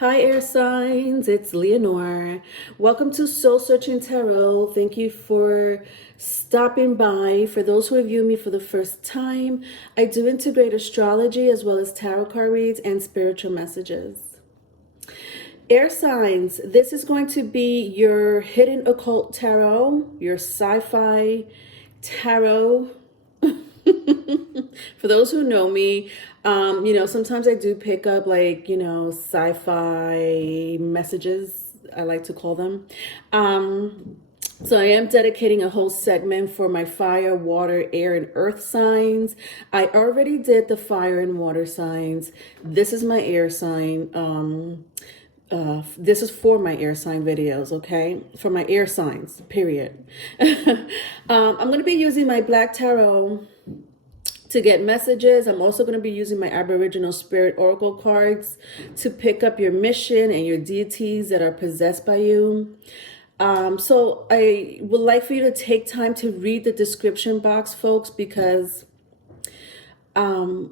Hi, air signs. It's Leonore. Welcome to Soul Searching Tarot. Thank you for stopping by. For those who view me for the first time, I do integrate astrology as well as tarot card reads and spiritual messages. Air signs, this is going to be your hidden occult tarot, your sci-fi tarot. For those who know me, sometimes I do pick up sci-fi messages, I like to call them. So I am dedicating a whole segment for my fire, water, air, and earth signs. I already did the fire and water signs. This is my air sign. This is for my air sign videos, okay? For my air signs, period. I'm going to be using my black tarot to get messages. I'm also going to be using my Aboriginal Spirit Oracle cards to pick up your mission and your deities that are possessed by you. So I would like for you to take time to read the description box, folks, because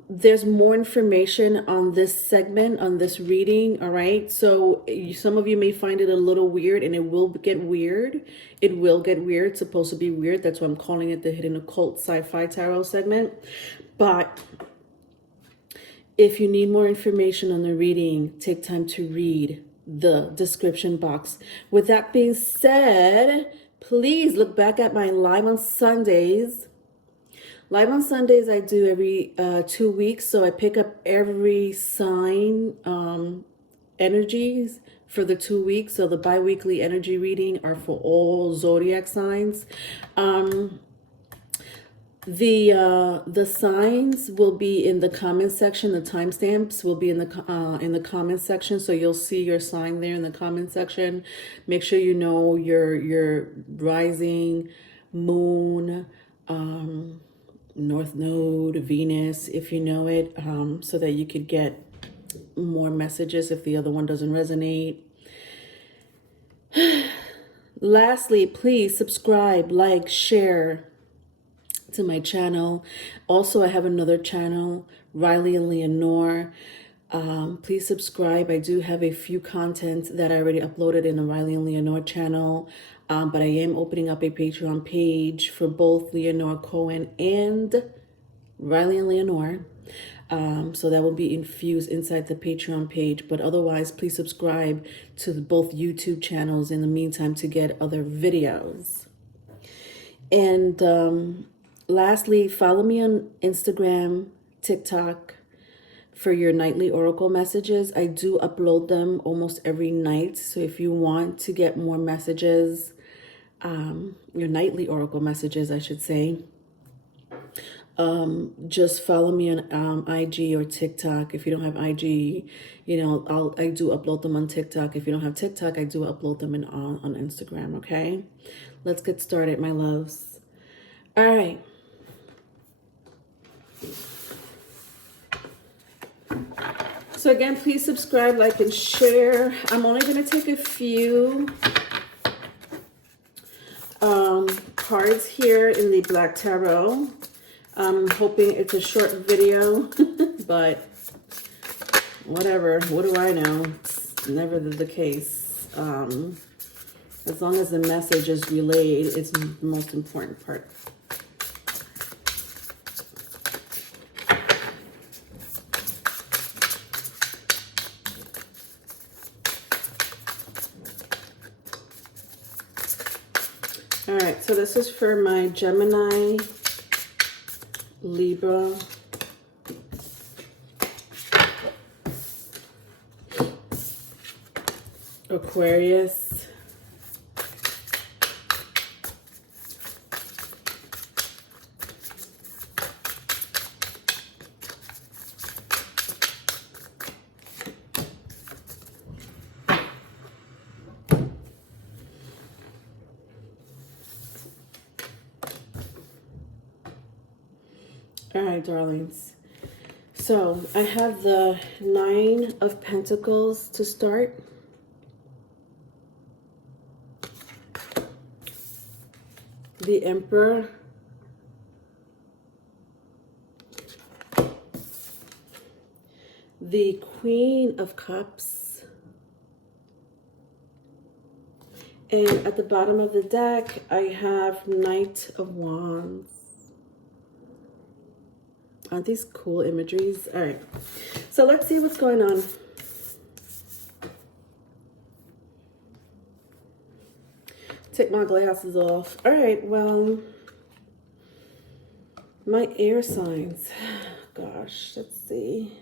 there's more information on this segment, on this reading, all right? So some of you may find it a little weird, and it will get weird. It will get weird. It's supposed to be weird. That's why I'm calling it the Hidden Occult Sci-Fi Tarot segment. But if you need more information on the reading, take time to read the description box. With that being said, please look back at my live on Sundays. Live on Sundays, I do every 2 weeks. So I pick up every sign energies for the 2 weeks. So the bi-weekly energy reading are for all zodiac signs. The signs will be in the comment section. The timestamps will be in the comment section, so you'll see your sign there in the comment section. Make sure you know your rising, moon, north node, Venus, if you know it, so that you could get more messages if the other one doesn't resonate. Lastly, please subscribe, like, share to my channel. Also, I have another channel, Riley and Leonore. Please subscribe. I do have a few content that I already uploaded in the Riley and Leonore channel, but I am opening up a Patreon page for both Leonore Cohen and Riley and Leonore. So that will be infused inside the Patreon page. But otherwise, please subscribe to both YouTube channels in the meantime to get other videos. And lastly, follow me on Instagram, TikTok for your nightly oracle messages. I do upload them almost every night. So if you want to get more messages, your nightly oracle messages, I should say, just follow me on IG or TikTok. If you don't have IG, I do upload them on TikTok. If you don't have TikTok, I do upload them on Instagram, okay? Let's get started, my loves. All right. So again, please subscribe, like, and share. I'm only going to take a few cards here in the Black Tarot. I'm hoping it's a short video, but whatever. What do I know? It's never the case. As long as the message is relayed, it's the most important part. All right, so this is for my Gemini, Libra, Aquarius, all right, darlings. So I have the 9 of Pentacles to start. The Emperor. The Queen of Cups. And at the bottom of the deck, I have Knight of Wands. Aren't these cool imageries? All right, so let's see what's going on. Take my glasses off. All right, well, my air signs. Gosh, let's see.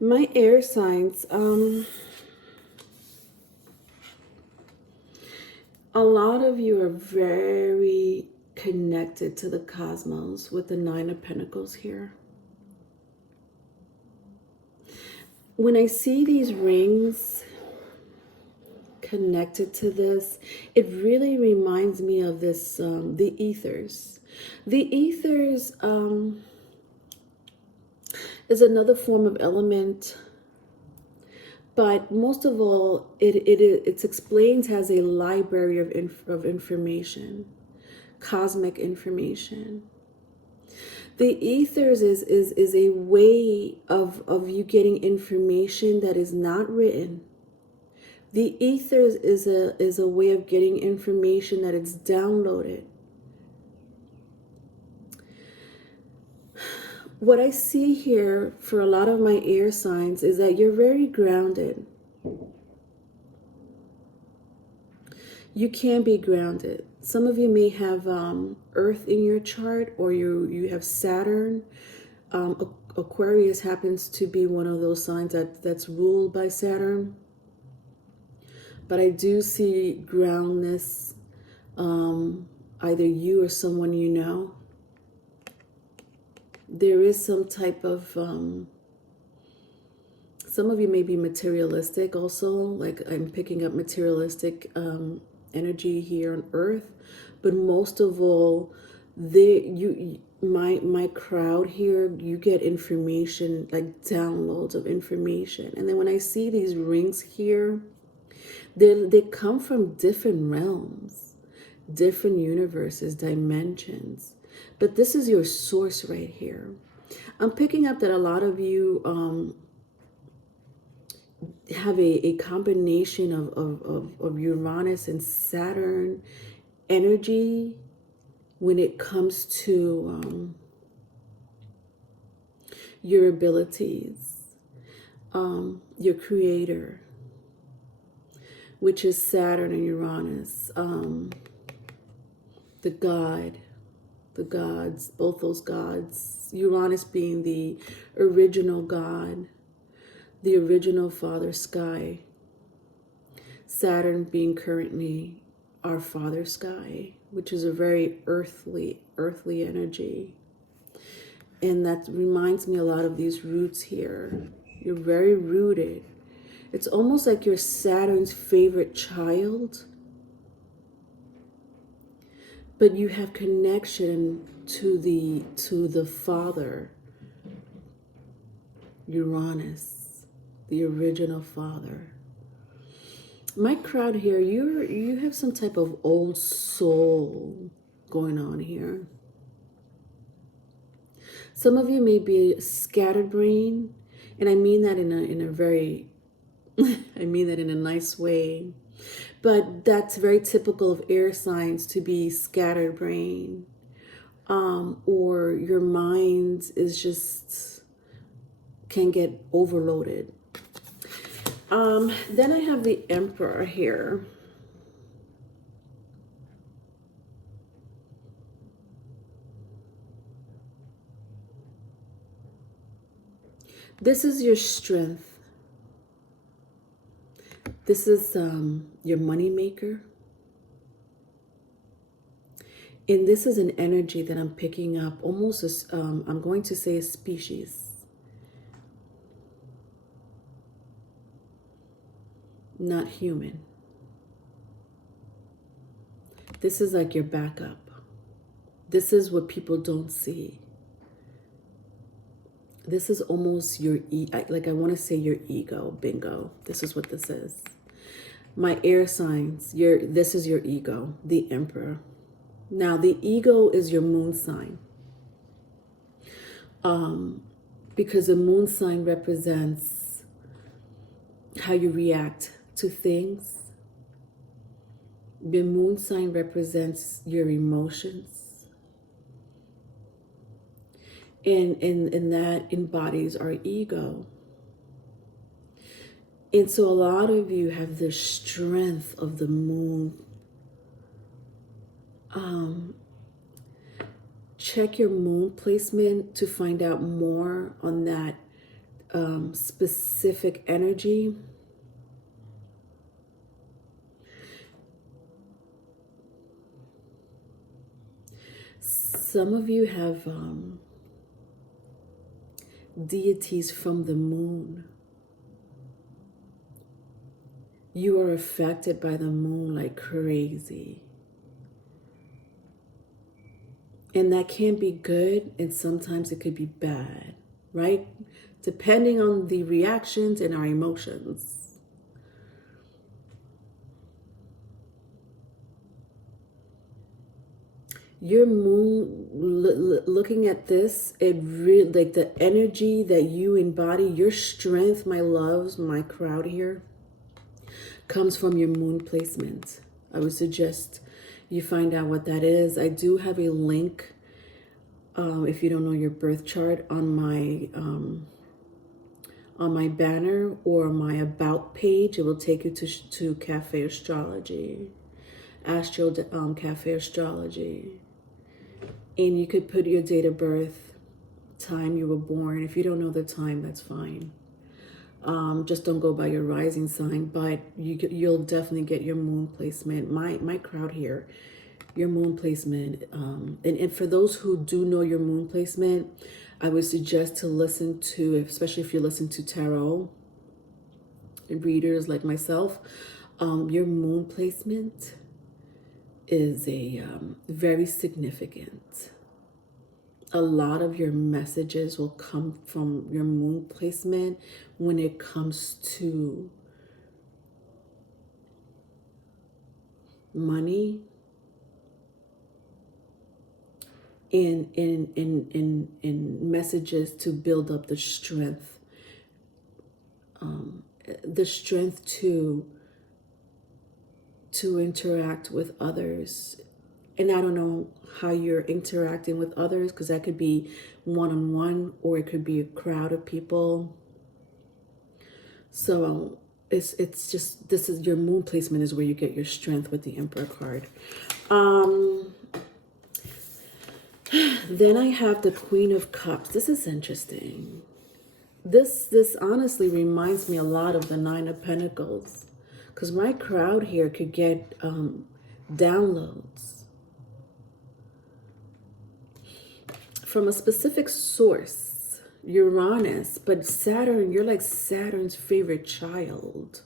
My air signs, a lot of you are very connected to the cosmos with the Nine of Pentacles here. When I see these rings connected to this, it really reminds me of this, the ethers. The ethers is another form of element, but most of all, it's explained as a library of information, cosmic information. The ethers is a way of you getting information that is not written. The ethers is a way of getting information that it's downloaded. What I see here for a lot of my air signs is that you're very grounded. You can be grounded. Some of you may have Earth in your chart, or you have Saturn. Aquarius happens to be one of those signs that's ruled by Saturn. But I do see groundness, either you or someone you know. There is some type of, some of you may be materialistic also, like I'm picking up materialistic energy here on Earth, but most of all, my crowd here, you get information, like downloads of information. And then when I see these rings here, they come from different realms, different universes, dimensions. But this is your source right here. I'm picking up that a lot of you have a combination of Uranus and Saturn energy when it comes to your abilities, your creator, which is Saturn and Uranus, the God, the gods, both those gods, Uranus being the original God, the original Father Sky, Saturn being currently our Father Sky, which is a very earthly energy. And that reminds me a lot of these roots here. You're very rooted. It's almost like you're Saturn's favorite child, but you have connection to the Father, Uranus, the original Father. My crowd here, you have some type of old soul going on here. Some of you may be scatterbrained, and I mean that in a very I mean that in a nice way. But that's very typical of air signs, to be scatterbrained. Or your mind is just can get overloaded. Then I have the Emperor here. This is your strength. This is your money maker. And this is an energy that I'm picking up, almost as, I'm going to say a species. Not human. This is like your backup. This is what people don't see. This is almost your, like I want to say your ego, bingo. This is what this is. My air signs, this is your ego, the Emperor. Now, the ego is your moon sign. Because the moon sign represents how you react to things. The moon sign represents your emotions. And that embodies our ego. And so a lot of you have the strength of the moon. Check your moon placement to find out more on that specific energy. Some of you have deities from the moon. You are affected by the moon like crazy. And that can be good, and sometimes it could be bad, right? Depending on the reactions and our emotions. Your moon, looking at this, it really, like the energy that you embody, your strength, my loves, my crowd here, comes from your moon placement. I would suggest you find out what that is. I do have a link, if you don't know your birth chart, on my banner or my about page. It will take you to Cafe Astrology, Cafe Astrology, and you could put your date of birth, time you were born. If you don't know the time, that's fine. Just don't go by your rising sign, but you'll definitely get your moon placement. My crowd here, your moon placement. And for those who do know your moon placement, I would suggest to listen to, especially if you listen to tarot readers like myself, your moon placement is a very significant. A lot of your messages will come from your moon placement when it comes to money and messages to build up the strength to interact with others. And I don't know how you're interacting with others, because that could be one-on-one or it could be a crowd of people. So it's just, this is your moon placement is where you get your strength with the Emperor card. Then I have the Queen of Cups. This is interesting. This honestly reminds me a lot of the Nine of Pentacles, because my crowd here could get downloads from a specific source, Uranus, but Saturn, you're like Saturn's favorite child.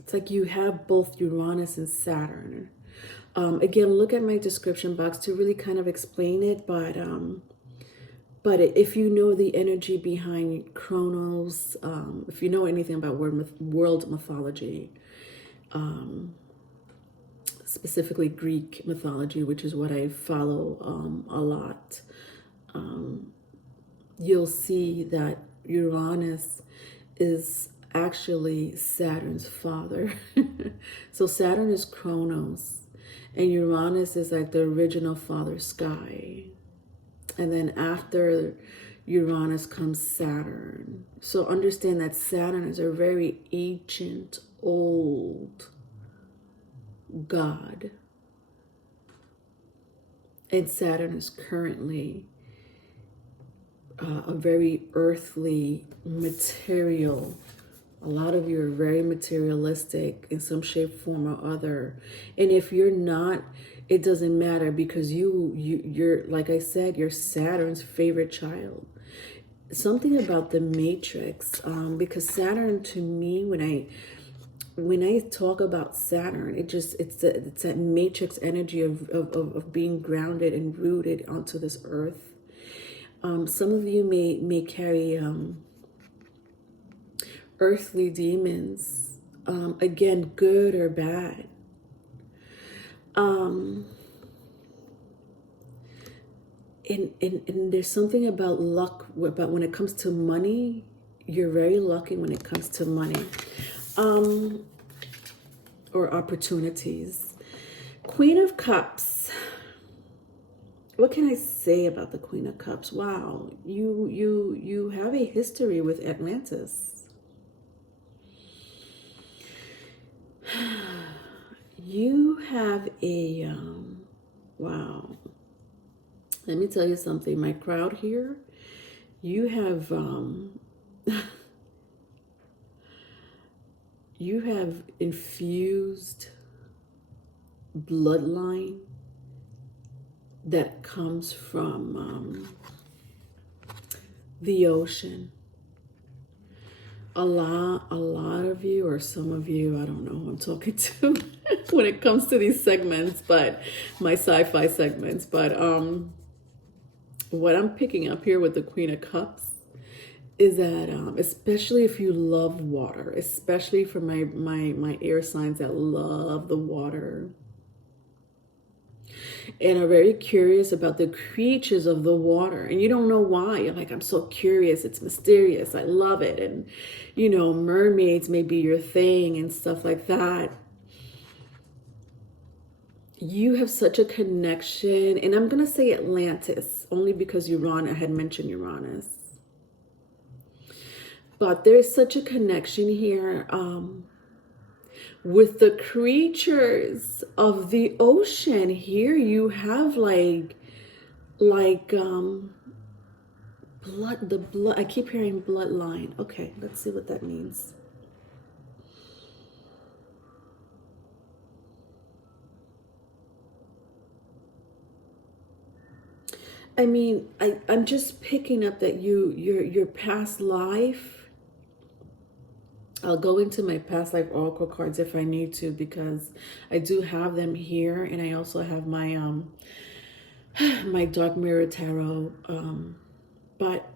It's like you have both Uranus and Saturn. Again, look at my description box to really kind of explain it, but if you know the energy behind Chronos, if you know anything about world mythology, specifically Greek mythology, which is what I follow a lot, you'll see that Uranus is actually Saturn's father. So Saturn is Chronos, and Uranus is like the original father sky. And then after Uranus comes Saturn. So understand that Saturn is a very ancient, old god. And Saturn is currently a very earthly, material. A lot of you are very materialistic in some shape, form, or other. And if you're not, it doesn't matter, because you're, like I said, you're Saturn's favorite child. Something about the matrix, because Saturn, to me, when I talk about Saturn, it's that matrix energy of being grounded and rooted onto this earth. Some of you may carry earthly demons, again, good or bad. And there's something about luck, about when it comes to money, you're very lucky when it comes to money, or opportunities. Queen of Cups. What can I say about the Queen of Cups? Wow, you have a history with Atlantis. You have a wow. Let me tell you something. My crowd here, you have you have infused bloodline that comes from the ocean. A lot of you, or some of you, I don't know who I'm talking to when it comes to these segments, but my sci-fi segments. But what I'm picking up here with the Queen of Cups is that especially if you love water, especially for my air signs that love the water and are very curious about the creatures of the water, and you don't know why. You're like, I'm so curious, it's mysterious, I love it. And you know, mermaids may be your thing and stuff like that. You have such a connection, and I'm gonna say Atlantis only because Uranus, I had mentioned Uranus, but there's such a connection here with the creatures of the ocean. Here you have like blood, I keep hearing bloodline. Okay, let's see what that means. I mean, I'm just picking up that your past life. I'll go into my past life oracle cards if I need to, because I do have them here, and I also have my my dark mirror tarot. But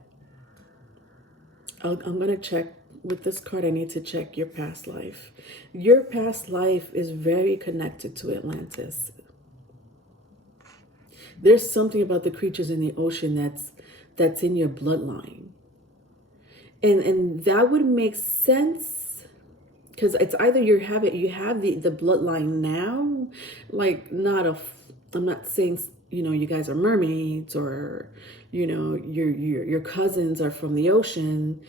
I'm gonna check with this card. I need to check your past life. Your past life is very connected to Atlantis. There's something about the creatures in the ocean that's in your bloodline. And that would make sense, because it's either you have the bloodline now, like I'm not saying, you know, you guys are mermaids, or you know, your cousins are from the ocean.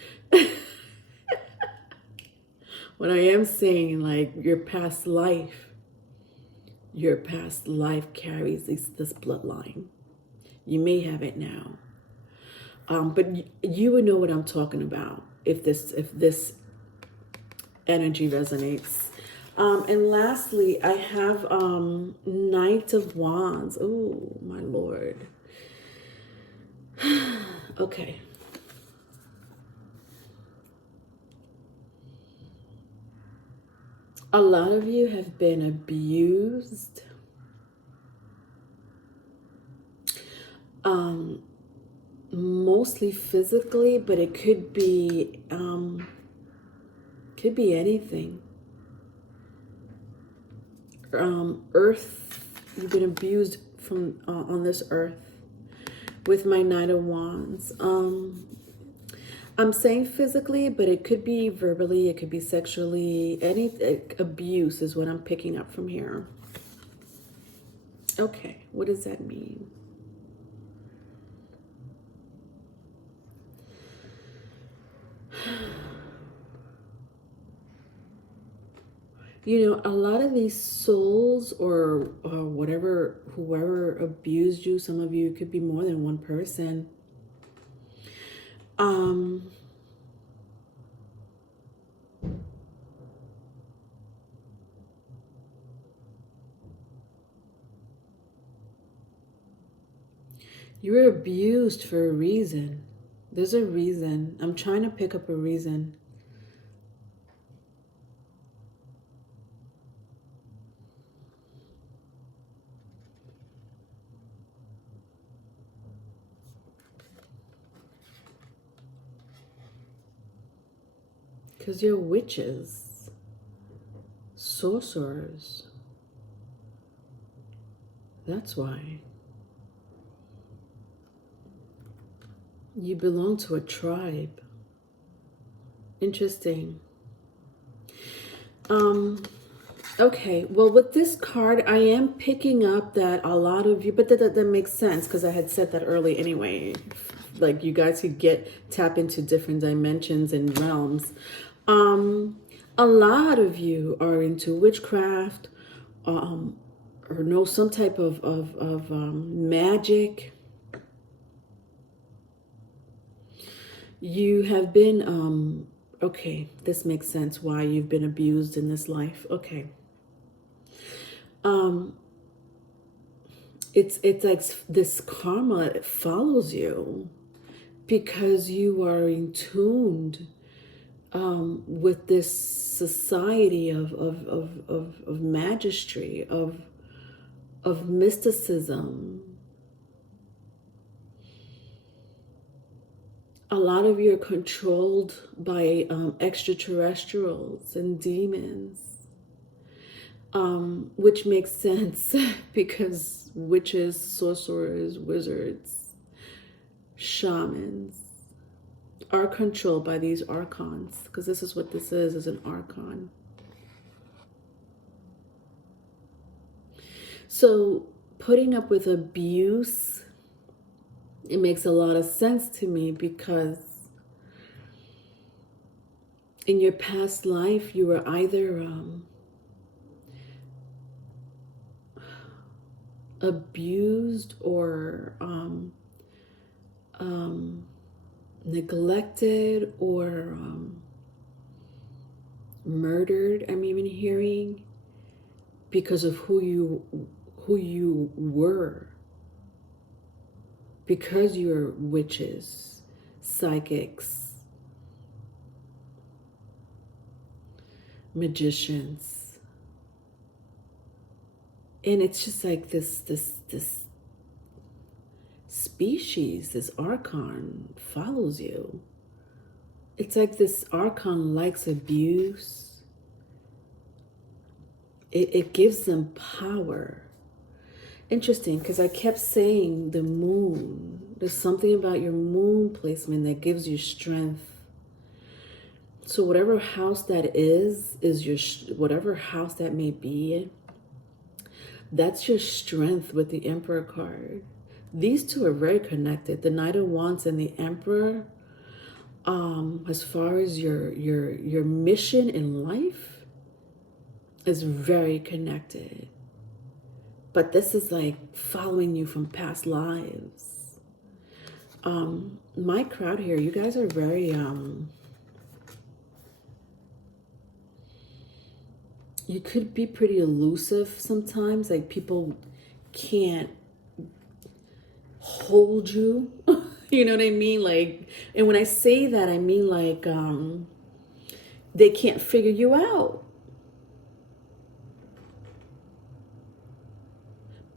What I am saying, like your past life carries this bloodline. You may have it now. But you would know what I'm talking about if this energy resonates. And lastly, I have Knight of Wands. Oh, my Lord. Okay. A lot of you have been abused. Mostly physically, but it could be anything. Earth, you've been abused from on this earth with my Knight of Wands. I'm saying physically, but it could be verbally, it could be sexually. Any abuse is what I'm picking up from here. Okay, what does that mean? You know, a lot of these souls, or whoever abused you, some of you, it could be more than one person. You were abused for a reason. There's a reason. I'm trying to pick up a reason. Because you're witches, sorcerers. That's why. You belong to a tribe. Interesting. Okay, well, with this card, I am picking up that a lot of you, but that makes sense because I had said that early anyway. Like, you guys could tap into different dimensions and realms. A lot of you are into witchcraft, or know some type of magic. You have been, okay, this makes sense why you've been abused in this life. Okay. It's like this karma, it follows you because you are in tuned with this society of magistry, of mysticism. A lot of you are controlled by extraterrestrials and demons, which makes sense because witches, sorcerers, wizards, shamans are controlled by these archons, because this is what this is an archon. So putting up with abuse, it makes a lot of sense to me because in your past life, you were either abused or neglected or murdered, I'm even hearing, because of who you were. Because you're witches, psychics, magicians. And it's just like this species, this archon follows you. It's like this archon likes abuse. It gives them power. Interesting, because I kept saying the moon. There's something about your moon placement that gives you strength. So whatever house that is your, whatever house that may be, that's your strength with the Emperor card. These two are very connected. The Knight of Wands and the Emperor, as far as your mission in life, is very connected. But this is like following you from past lives. My crowd here, you guys are very, you could be pretty elusive sometimes. Like people can't hold you. You know what I mean? Like, and when I say that, I mean like, they can't figure you out.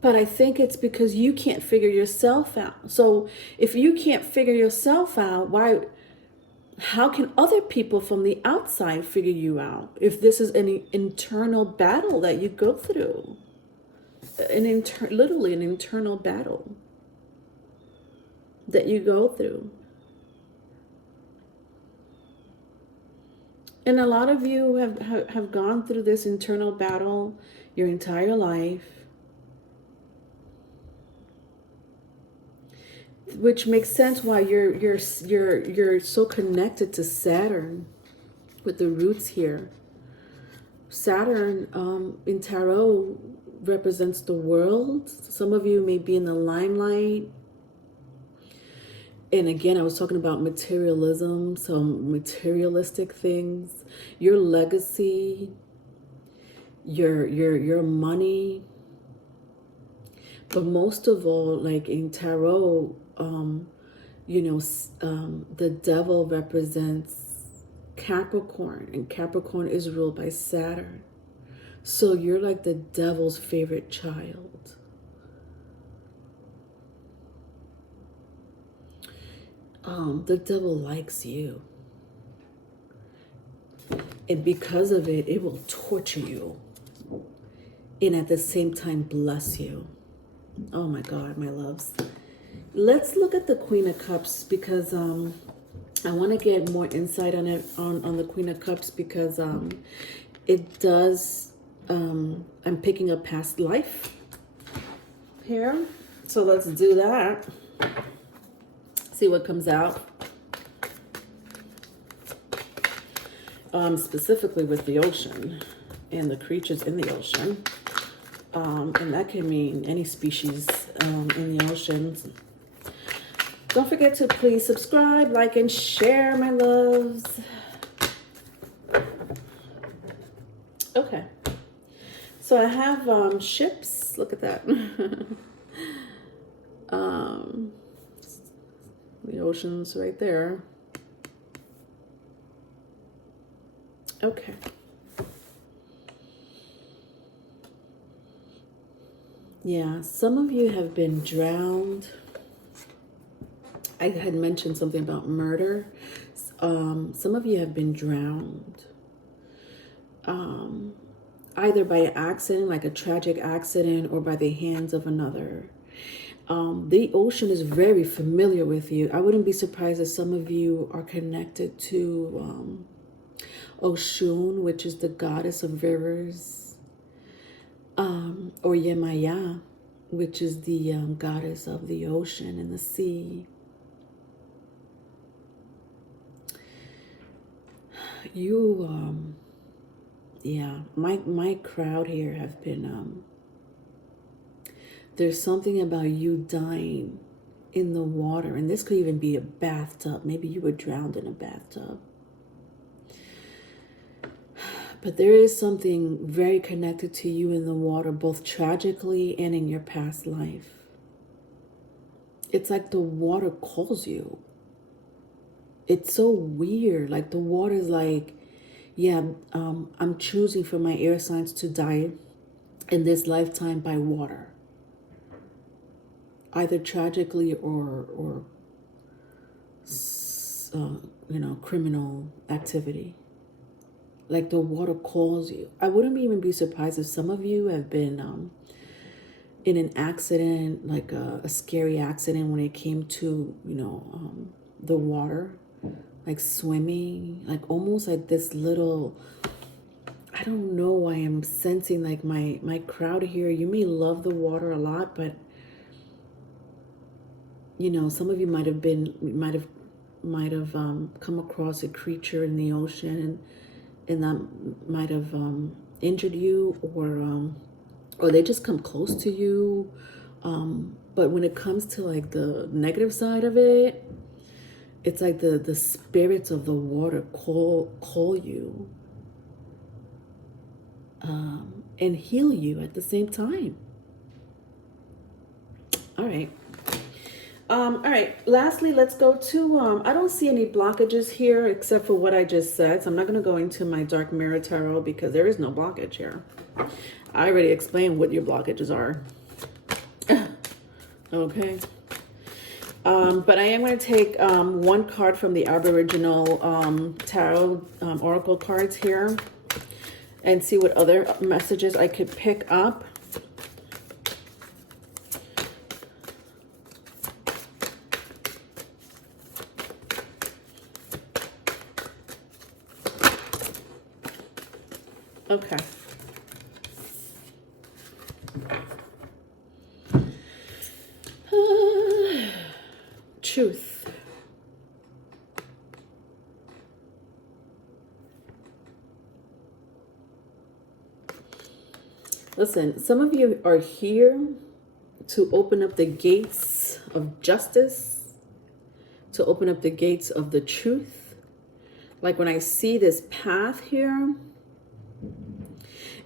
But I think it's because you can't figure yourself out. So if you can't figure yourself out, how can other people from the outside figure you out? If this is an internal battle that you go through, literally an internal battle that you go through. And a lot of you have gone through this internal battle your entire life. Which makes sense why you're so connected to Saturn with the roots here. Saturn in tarot represents the world. Some of you may be in the limelight. And again, I was talking about materialism, some materialistic things, your legacy, your money. But most of all, like in tarot, the devil represents Capricorn, and Capricorn is ruled by Saturn. So you're like the devil's favorite child. The devil likes you. And because of it, it will torture you. And at the same time, bless you. Oh my God, my loves. Let's look at the Queen of Cups because I want to get more insight on it, on the Queen of Cups, because it does, I'm picking up past life here. So let's do that. See what comes out. Specifically with the ocean and the creatures in the ocean. And that can mean any species in the oceans. Don't forget to please subscribe, like, and share, my loves. Okay. So I have ships. Look at that. The ocean's right there. Okay. Yeah, some of you have been drowned. I had mentioned something about murder. Some of you have been drowned. Either by an accident, like a tragic accident, or by the hands of another. The ocean is very familiar with you. I wouldn't be surprised if some of you are connected to Oshun, which is the goddess of rivers, or Yemaya, which is the goddess of the ocean and the sea. You, yeah, my crowd here have been, there's something about you dying in the water, and this could even be a bathtub. Maybe you were drowned in a bathtub. But there is something very connected to you in the water, both tragically and in your past life. It's like the water calls you. It's so weird. Like the water is like, yeah, I'm choosing for my air signs to die in this lifetime by water. Either tragically or criminal activity. Like the water calls you. I wouldn't even be surprised if some of you have been in an accident, like a scary accident when it came to, the water, like swimming, like almost like this little, I don't know why I'm sensing like my crowd here. You may love the water a lot, but some of you might have come across a creature in the ocean and that might have injured you, or they just come close to you. But when it comes to like the negative side of it, it's like the spirits of the water call you and heal you at the same time. All right. All right, lastly, let's go to, I don't see any blockages here except for what I just said. So I'm not going to go into my Dark Mirror Tarot because there is no blockage here. I already explained what your blockages are. Okay. But I am going to take one card from the Aboriginal Tarot Oracle cards here and see what other messages I could pick up. Okay. Truth. Listen, some of you are here to open up the gates of justice, to open up the gates of the truth. Like when I see this path here,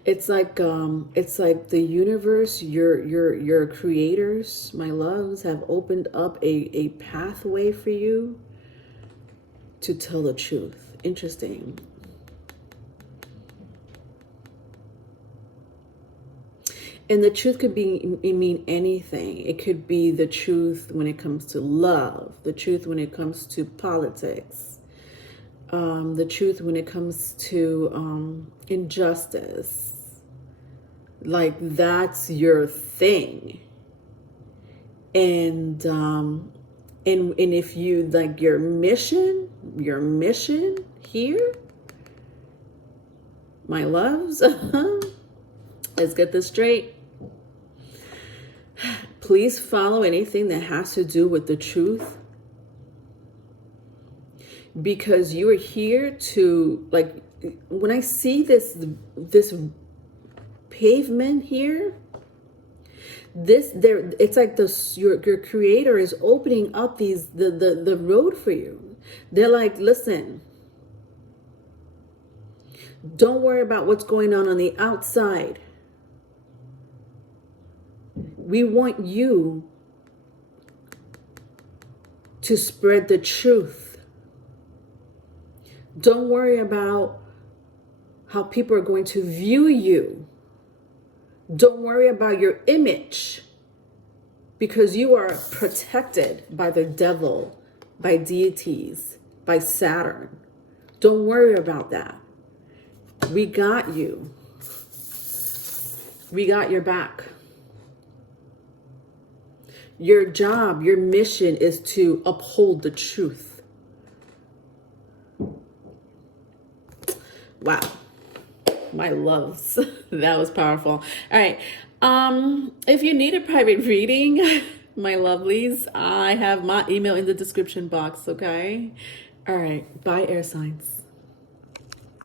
it's like the universe, your creators, my loves, have opened up a pathway for you to tell the truth. Interesting. And the truth could mean anything. It could be the truth when it comes to love, the truth when it comes to politics, the truth when it comes to injustice. Like that's your thing. And And if you like your mission here, my loves, let's get this straight. Please follow anything that has to do with the truth, because you are here to, like, when I see this pavement here, it's like your creator is opening up the road for you. They're like, listen, don't worry about what's going on the outside. We want you to spread the truth. Don't worry about how people are going to view you. Don't worry about your image, because you are protected by the devil, by deities, by Saturn. Don't worry about that. We got you. We got your back. Your job, your mission is to uphold the truth. Wow. My loves. That was powerful. All right. If you need a private reading, my lovelies, I have my email in the description box, okay? All right. Bye, air signs.